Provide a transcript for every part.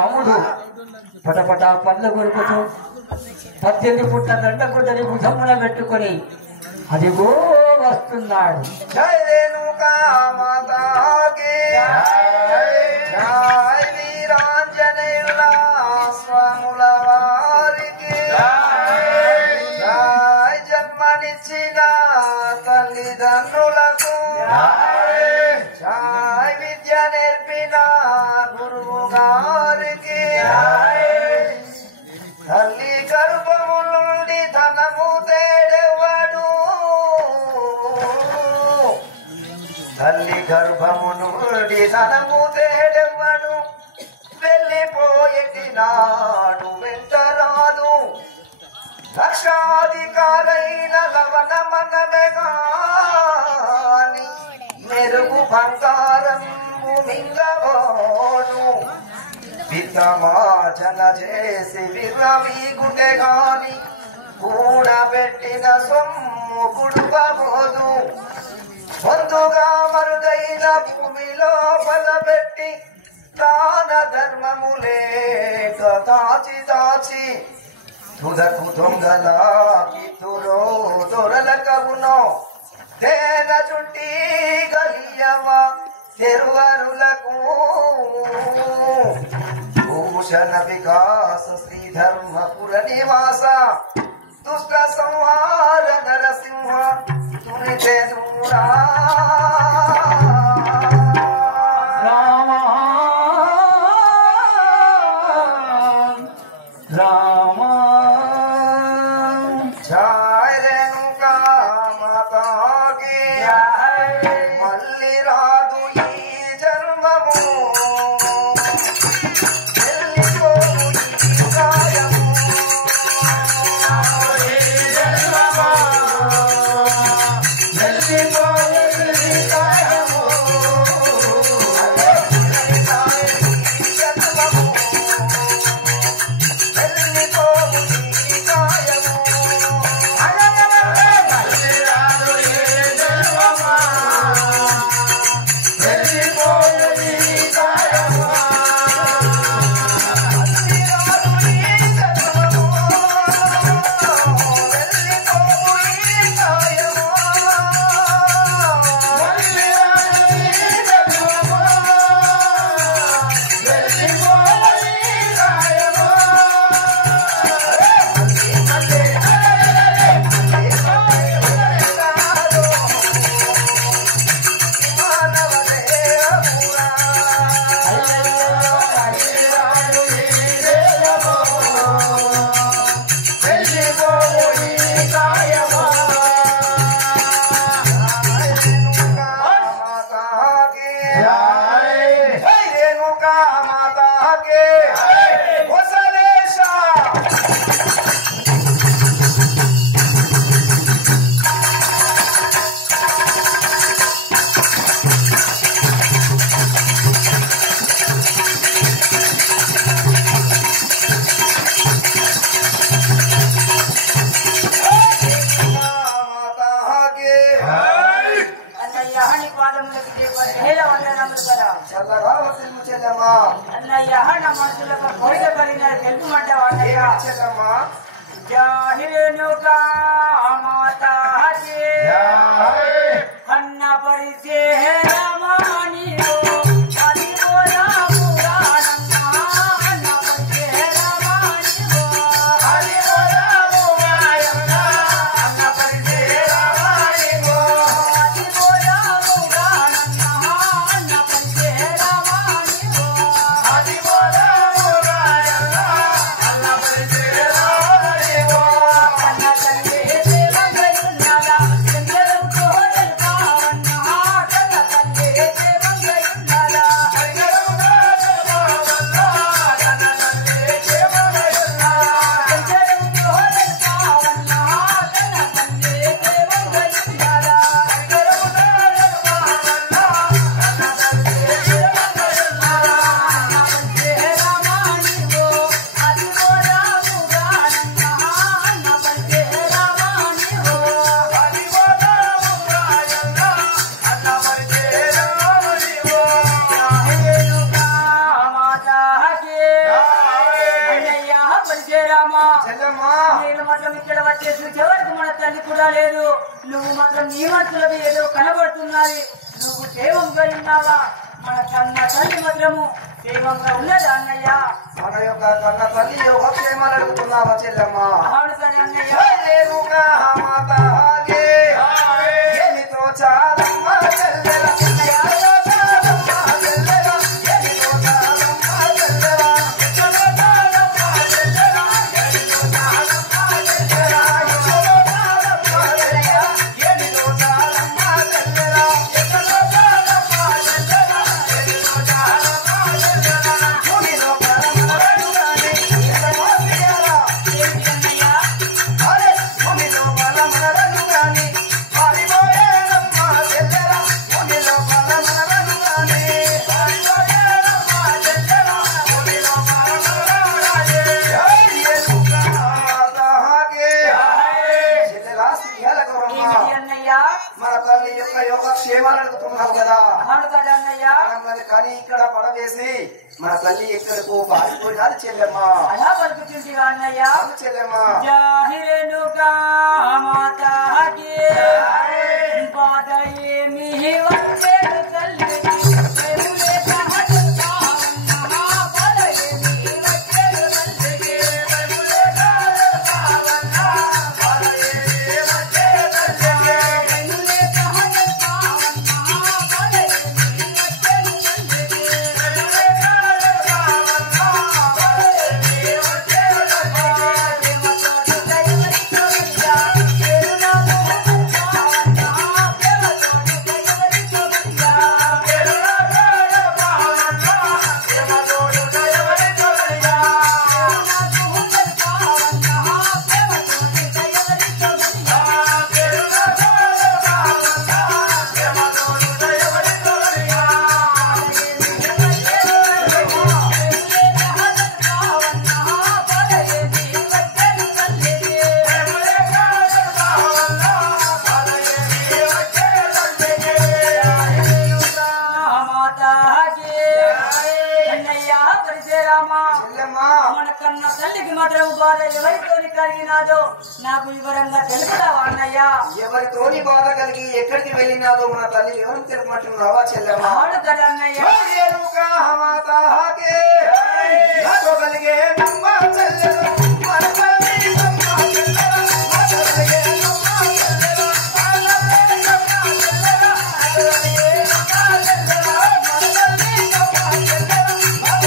రాముడు పటపట పళ్ళ కొరుకుతూ 18 పుట్ల దండకుండని భుజమున పెట్టుకొని అదిగో వస్తున్నాడు. జై రేణుకా మాతాకి జై వీరాంజనేయుల స్వాముల వారికి జై జన్మనిచ్చిన తల్లిదండ్రులకు జై విద్య నేర్పిన గురువు గారికి తల్లి గర్భము నుండి ధనము తేడెవడు తల్లి గర్భము నుండి ధనము తేడెవడు వెళ్ళిపోయేటి నాడు వెంటరాదు లక్షాధికారైన లవణ మనమే గాని మెరుగు బంగారం మింగబోను విత్తమాచన చేసి విర్రవీగుంటే గాని కూడబెట్టిన సొమ్ము కుడుపబోదు ముందుగా మరుగైన భూమిలో బలబెట్టి దాన ధర్మము లేక దాచి దాచి తుదకు దొంగల కిత్తులో దొరల కవునో తేన చుట్టి గలియవ తెరువరులకు భూషణ వికాస శ్రీధర్మపుర నివాస దుష్ట సంహార నరసింహ తురితే దూరా రామ రామ జై రేణుకా మాతాకి మళ్ళీ రాదు ఈ జన్మము వెళ్ళిపోవు ఈ కాయము జై పరిచయరామా చెల్లెమ్మా నేను మాత్రం ఇక్కడ వచ్చేసి చివరికి మన తల్లి కూడా లేదు. నువ్వు మాత్రం నీ మనసులకి ఏదో కనబడుతున్నది. నువ్వు సేవంగా ఉన్నావా? మన కన్న తల్లి మాత్రము సేవంగా ఉన్నదా అన్నయ్య? మన యొక్క కన్న తల్లి యోగక్షేమాలు అడుగుతున్నావా చెల్లెమ్మా? అవును సరే అన్నయ్య. రేణుకా మాతాగే ఏమితో చాలమ్మ చెల్లెల మన తల్లి యొక్క యోగక్షేమాలు అడుగుతున్నావు కదా. కానీ ఇక్కడ పడవేసి మన తల్లి ఎక్కడికో పారిపోయినారు చెల్లెమ్మా. అలా పలుకుతుంది అన్నయ్య. చెల్లెమ్మా జాహిరేనుగా మాతాకి బాధయేమి వచ్చేను తల్లికి ప్రేములే సహజంగావన్నా బాధయేమి వచ్చేను తల్లికి ప్రేములే సహజంగావన్నా బాధయేమి వచ్చేను తల్లికి ప్రేములే సహజంగావన్నా బాధయేమి వచ్చేను తల్లికి ప్రేములే సహజంగావన్నా బాధయేమి వచ్చేను మన కన్న తల్లికి మాత్రం బాధ ఎవరితోని కలిగినాదో నాకు వివరంగా తెలుపుతావా అన్నయ్య? ఎవరితోని బాధ కలిగి ఎక్కడికి వెళ్ళినాదో మన తల్లి ఎవరిని తెలుపమంటున్నావా చెల్లెమ్మా? అవును కదా అన్నయ్య. రేణుకా మాతాకే కలిగే నమ్మ చెల్లెలు మన తల్లి నమ్మ చెల్లెలు మన తల్లి నమ్మ చెల్లెలు మన తల్లి నమ్మ చెల్లెలు మన తల్లి నమ్మ చెల్లెలు మన తల్లి నమ్మ చెల్లెలు మన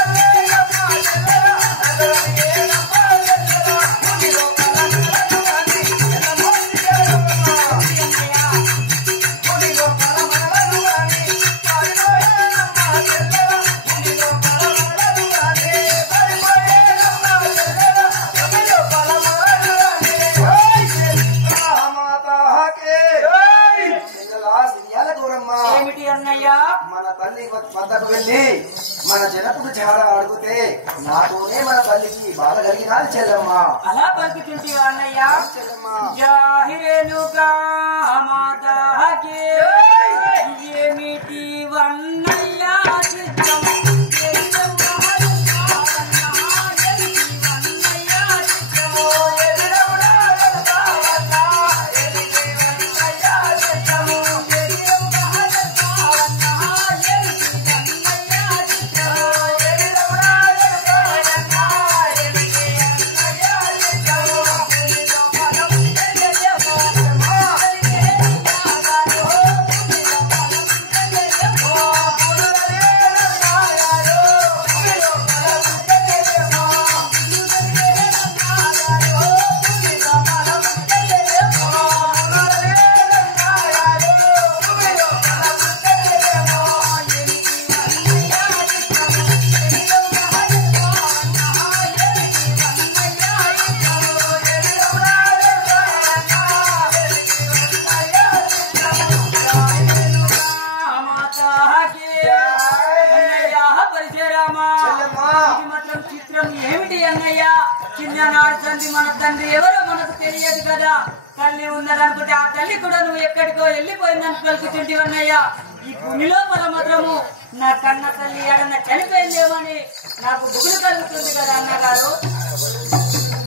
తల్లి నమ్మ చెల్లెలు మన తల్లి నమ్మ చెల్లెలు మన తల్లి నమ్మ చెల్లెలు మునిలో కలగలని నమ్మ చెల్లెలు మునిలో కలగలని పారిపోయే నమ్మ చెల్లెలు మునిలో కలగలని పారిపోయే నమ్మ చెల్లెలు మునిలో కలగలని మాతాకే చెల్లెలా సిరియాల గౌరమ్మ ఏమిటి అన్నయ్య? మన తల్లి వద్దకు వెళ్ళి మన జనకుడు చాలా అడిగితే నాతోనే మన తల్లికి బాధ కలిగినాది చెల్లెమ్మ. అలా పలుకుతుంటే అన్నయ్య. చెల్లెమ్మ జాహిరేనుగా మాతాకి ఏమిటి వన్నయ్య చిత్తం చిన్ననాడు తండ్రి మన తండ్రి ఎవరో మనకు తెలియదు కదా. తల్లి ఉన్నదనుకుంటే ఆ తల్లి కూడా నువ్వు ఎక్కడికో వెళ్ళిపోయిందని పలుకుతుంటే అన్నయ్య. ఈ భూమి లోపల మాత్రము నా కన్న తల్లి ఏడన్నా చనిపోయిందేమని నాకు బుగులు కలుగుతుంది కదా అన్నగారు.